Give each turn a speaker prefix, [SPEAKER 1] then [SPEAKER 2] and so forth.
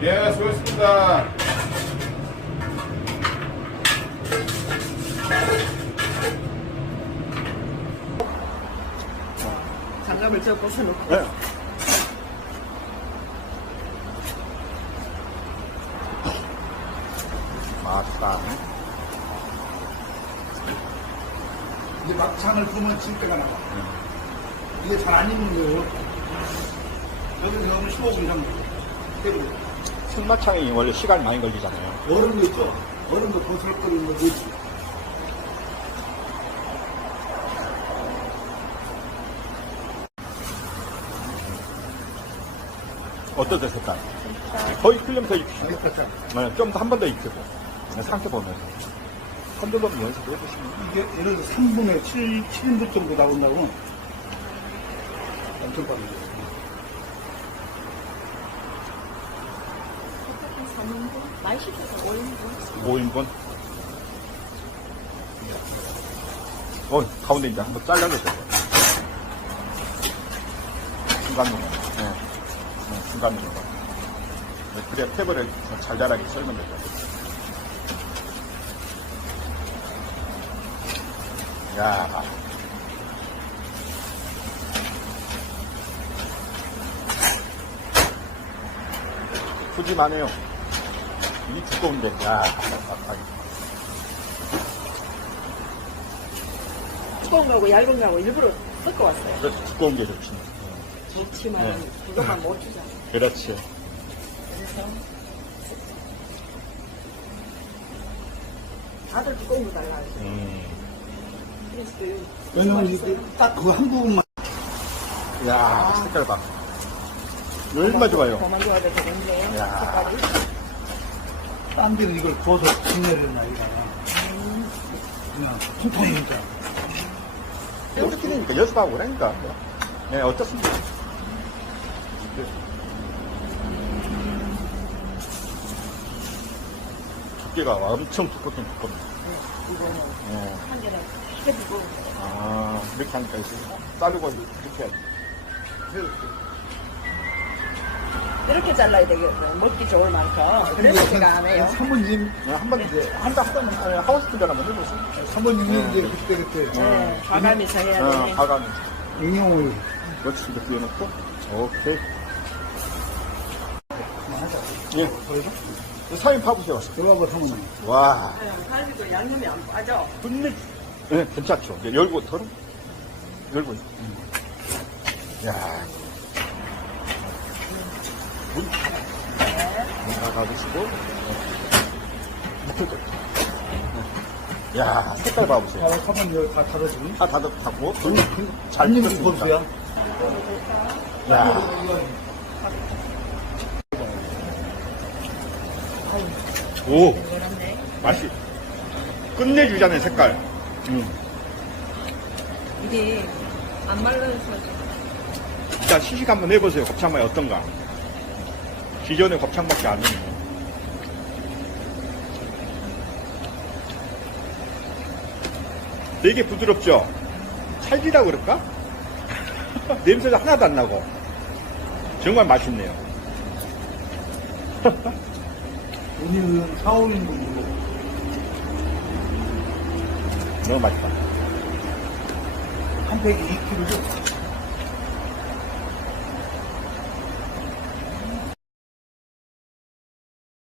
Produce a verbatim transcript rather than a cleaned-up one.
[SPEAKER 1] 예, 수고했습니다.
[SPEAKER 2] 장갑을 저 벗어놓고.
[SPEAKER 1] 네. 맞다.
[SPEAKER 3] 이제 막창을 구우면 질 때가 나와. 이게 잘 안 익는 거예요. 여기서 너무 십오 분 이상 때리고.
[SPEAKER 1] 승마창이 원래 시간이 많이 걸리잖아요.
[SPEAKER 3] 얼음 거 있죠? 얼음도 도설거리는 거 넣지.
[SPEAKER 1] 어떠세요, 색깔? 거의 필름 더 익히시고. 네, 좀 더 한 번 더 익히고. 네, 상태 보면서. 컨트롤 연습을 해보시면.
[SPEAKER 3] 이게 예를 들어 삼 분의 칠, 칠 인분 정도 나온다고 엄청 빠르죠.
[SPEAKER 2] 삼 인분? 많이 시켜서 오 인분?
[SPEAKER 1] 오 인분. 어, 가운데 이제 한번 잘라주세요. 중간 부분. 네. 네, 중간 부분. 네, 그래야 탭을 잘 자라게 썰면 되죠. 야. 푸짐하네요. 이 두꺼운데, 야.
[SPEAKER 2] 두꺼운 거하고 얇은 거하고 일부러 섞어왔어요.
[SPEAKER 1] 그래서 두꺼운 게 좋지.
[SPEAKER 2] 좋지만
[SPEAKER 1] 네.
[SPEAKER 2] 그것만 못 주잖아.
[SPEAKER 1] 그렇지.
[SPEAKER 2] 그래서 다들 두꺼운 거 달라 하죠.
[SPEAKER 1] 음.
[SPEAKER 2] 그래서 그
[SPEAKER 3] 왜냐면 이게 딱 그 한 부분만.
[SPEAKER 1] 야, 색깔 봐. 얼마 좋아요.
[SPEAKER 2] 더만 좋아야 되겠네.
[SPEAKER 1] 야.
[SPEAKER 2] 색깔이.
[SPEAKER 3] 딴 데는 이걸 구워서 진내려는 아이가. 그냥 통통이니까.
[SPEAKER 1] 우리끼리니까 연습하고 그러니까. 네, 어떻습니까? 두께가 엄청 두껍긴 두껍네.
[SPEAKER 2] 이거는
[SPEAKER 1] 네.
[SPEAKER 2] 한 개는 해주고
[SPEAKER 1] 아, 이렇게 하니까 이제 자르고 이렇게 해야지.
[SPEAKER 2] 이렇게 잘라야 되겠네. 먹기 좋을 만큼. 그래서 제가 안 해요.
[SPEAKER 3] 사모님,
[SPEAKER 1] 네, 한번 이제 한다 하던 하우스팀장 한번 해보세요.
[SPEAKER 3] 사모님이 이제 그때 그때
[SPEAKER 2] 네, 과감해서 해야
[SPEAKER 1] 어,
[SPEAKER 2] 돼.
[SPEAKER 1] 과감히.
[SPEAKER 3] 응용을
[SPEAKER 1] 그렇지, 이렇게 해놓고. 오케이. 예. 사인 파보세요.
[SPEAKER 3] 들어가봐 사모님.
[SPEAKER 1] 와.
[SPEAKER 2] 가지고 양념이 안 빠져.
[SPEAKER 1] 끝내. 네, 괜찮죠. 이제 열고 털어. 열고. 음. 야. 문. 문 닫아주시고. 밑에도. 야, 색깔 봐보세요.
[SPEAKER 3] 아, 사모님 여기 다 닫아주니?
[SPEAKER 1] 다 닫아하고.
[SPEAKER 3] 잘 익는 버스야.
[SPEAKER 1] 야. 오.
[SPEAKER 2] 그렇네.
[SPEAKER 1] 맛이. 끝내주잖아요, 색깔. 음.
[SPEAKER 2] 이게 안 말라서
[SPEAKER 1] 일단 시식 한번 해보세요. 곱창맛이 어떤가. 기존의 곱창밖에 안 나요. 되게 부드럽죠? 찰지다고 그럴까? 냄새가 하나도 안 나고. 정말 맛있네요.
[SPEAKER 3] 오늘은 사, 오 인분으로
[SPEAKER 1] 너무 맛있다.
[SPEAKER 3] 한 팩이 이 킬로죠?